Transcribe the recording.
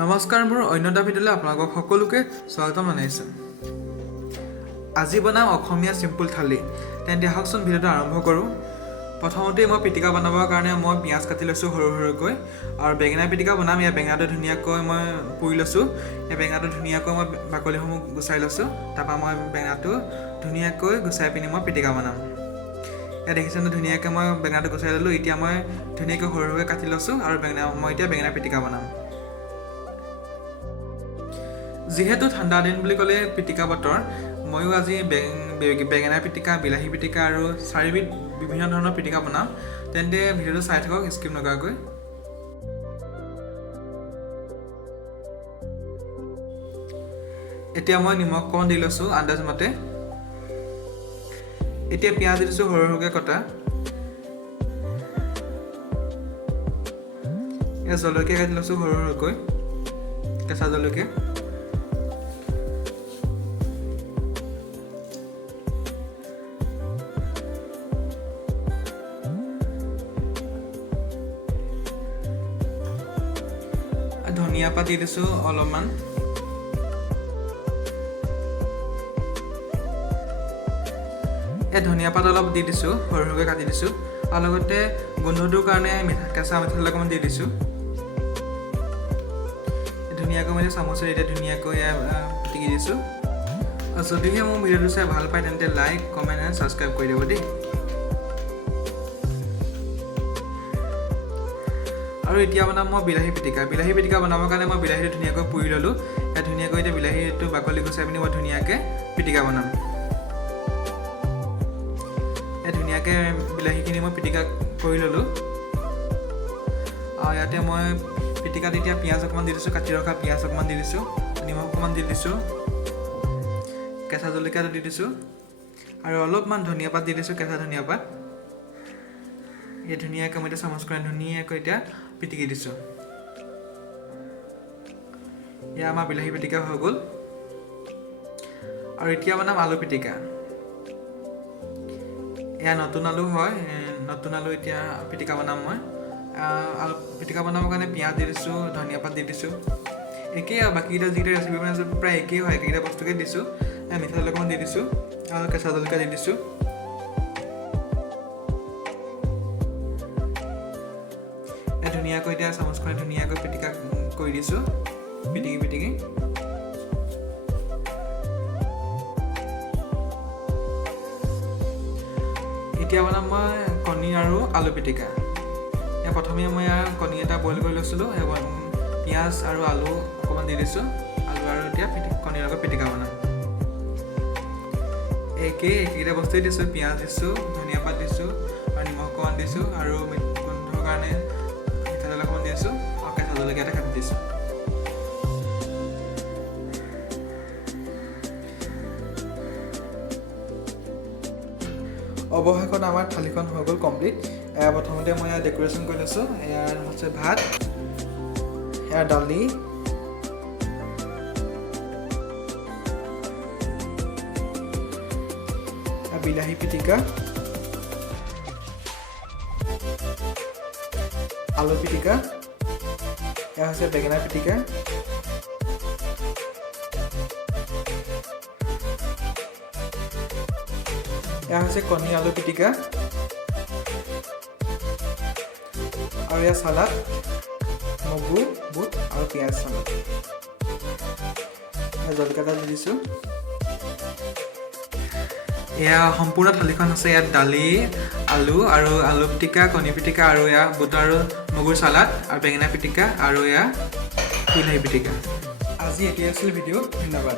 নমস্কাৰ মোৰ অন্যটা ভিডিঅ'লৈ আপোনালোকক সকলোকে স্বাগতম জনাইছোঁ। আজি বনাম অসমীয়া চিম্পুল থালি। তেন্তে আহকচোন ভিডিঅ'টো আৰম্ভ কৰোঁ। প্ৰথমতে মই পিটিকা বনাবৰ কাৰণে মই পিঁয়াজ কাটি লৈছোঁ সৰু সৰুকৈ আৰু বেঙেনা পিটিকা বনাম। ইয়াৰ বেঙেনাটো ধুনীয়াকৈ মই পুৰি লৈছোঁ। এই বেঙেনাটো ধুনীয়াকৈ মই বাকলিসমূহ গুচাই লৈছোঁ। তাৰপৰা মই বেঙেনাটো ধুনীয়াকৈ গুচাই পিনি মই পিটিকা বনাম। ইয়াত দেখিছেনে ধুনীয়াকৈ মই বেঙেনাটো গুচাই ল'লোঁ। এতিয়া মই ধুনীয়াকৈ সৰু সৰুকৈ কাটি লৈছোঁ আৰু মই এতিয়া বেঙেনা পিটিকা বনাম। যিহেতু ঠাণ্ডা দিন বুলি ক'লে পিটিকা বতৰ, ময়ো আজি বেঙেনা পিটিকা, বিলাহী পিটিকা আৰু 4বিধ বিভিন্ন ধৰণৰ পিটিকা বনাম। তেন্তে ভিডিঅ'টো চাই থাকক স্কিপ নকৰাকৈ। এতিয়া মই নিমখ অকণমান দি লৈছোঁ আন্দাজ মতে। এতিয়া পিঁয়াজ দি দিছোঁ সৰু সৰুকৈ কটা। এয়া জলকীয়া কাটি লৈছোঁ সৰু সৰুকৈ, কেঁচা জলকীয়া। ধনিয়া পাত দি দিছোঁ অলপমান। ধনিয়া পাত অলপ দি দিছোঁ, সৰু সৰুকৈ কাটি দিছোঁ আৰু লগতে গোন্ধটোৰ কাৰণে কেঁচা মিঠাতেল অকণমান দি দিছোঁ। ধুনীয়াকৈ মই চামুচেৰে এতিয়া ধুনীয়াকৈ পিটিকি দিছোঁ। আৰু যদিহে মোৰ ভিডিঅ'টো চাই ভাল পায় তেন্তে লাইক, কমেণ্ট এণ্ড ছাবস্ক্ৰাইব কৰি দিব দেই। আৰু এতিয়া বনাম মই বিলাহী পিটিকা। বিলাহী পিটিকা বনাবৰ কাৰণে মই বিলাহীটো ধুনীয়াকৈ পুৰি ল'লোঁ। ধুনীয়াকৈ এতিয়া বিলাহীটো বাকলি গুচাই পিনি মই ধুনীয়াকৈ পিটিকা বনাম। ধুনীয়াকৈ বিলাহীখিনি মই পিটিকা কৰি ল'লোঁ। আৰু ইয়াতে মই পিটিকাত এতিয়া পিঁয়াজ অকণমান দি দিছোঁ, কাটি ৰখা পিঁয়াজ অকণমান দি দিছোঁ, নিমখ অকণমান দি দিছোঁ, কেঁচা জলকীয়াটো দি দিছোঁ আৰু অলপমান ধনিয়া পাত দি দিছোঁ, কেঁচা ধনিয়া পাত। এই ধুনীয়াকৈ মই এতিয়া চামুচখন ধুনীয়াকৈ এতিয়া পিটিকি দিছোঁ। এয়া আমাৰ বিলাহী পিটিকা হৈ গ'ল। আৰু এতিয়া বনাম আলু পিটিকা। এয়া নতুন আলু হয়, নতুন আলু এতিয়া পিটিকা বনাম মই। আলু পিটিকা বনাবৰ কাৰণে পিঁয়াজ দি দিছোঁ, ধনিয়া পাত দি দিছোঁ। একেই আৰু বাকীকেইটা যিকেইটা ৰেচিপি বনাইছোঁ প্ৰায় একেই হয়, একেইটা বস্তুকে দিছোঁ। মিঠাতেল অকণমান দি দিছোঁ আৰু কেঁচা জলকীয়া দি দিছোঁ। ধুনীয়াকৈ এতিয়া চামুচখনে ধুনীয়াকৈ পিটিকা কৰি দিছোঁ, পিটিকি। এতিয়া বনাম মই কণী আৰু আলু পিটিকা। প্ৰথমে মই কণী এটা বইল কৰি লৈছিলোঁ। পিঁয়াজ আৰু আলু অকণমান দি দিছোঁ, আলু আৰু এতিয়া কণীৰ লগত পিটিকা বনাম। একেইটা বস্তুৱেই দিছোঁ, পিঁয়াজ দিছোঁ, ধনিয়া পাত দিছোঁ আৰু নিমখ অকণমান দিছোঁ আৰু গোন্ধৰ কাৰণে মিঠাতেল অকণমান দিছোঁ আৰু কেঁচা জলকীয়া এটা কাটি দিছোঁ। অৱশেষত আমাৰ থালিখন হৈ গ'ল কমপ্লিট। প্ৰথমতে মই ডেক'ৰেশ্যন কৰি লৈছোঁ। এয়াৰ হৈছে ভাত, এয়া দালি, বিলাহী পিটিকা, আলু পিটিকা, এয়া হৈছে বেঙেনা পিটিকা, এয়া হৈছে কণী আলু পিটিকা আৰু এয়া চালাড, মগু, বুট আৰু পিঁয়াজ চালাড। জলকীয়া এটা দি দিছোঁ। এয়া সম্পূৰ্ণ থালিখন আছে। ইয়াত দালি, আলু আৰু আলু পিটিকা, কণী পিটিকা আৰু এয়া বুট আৰু মগুৰ চালাড আৰু বেঙেনা পিটিকা আৰু এয়া বিলাহী পিটিকা। আজি এতিয়াই আছিল ভিডিঅ'। ধন্যবাদ।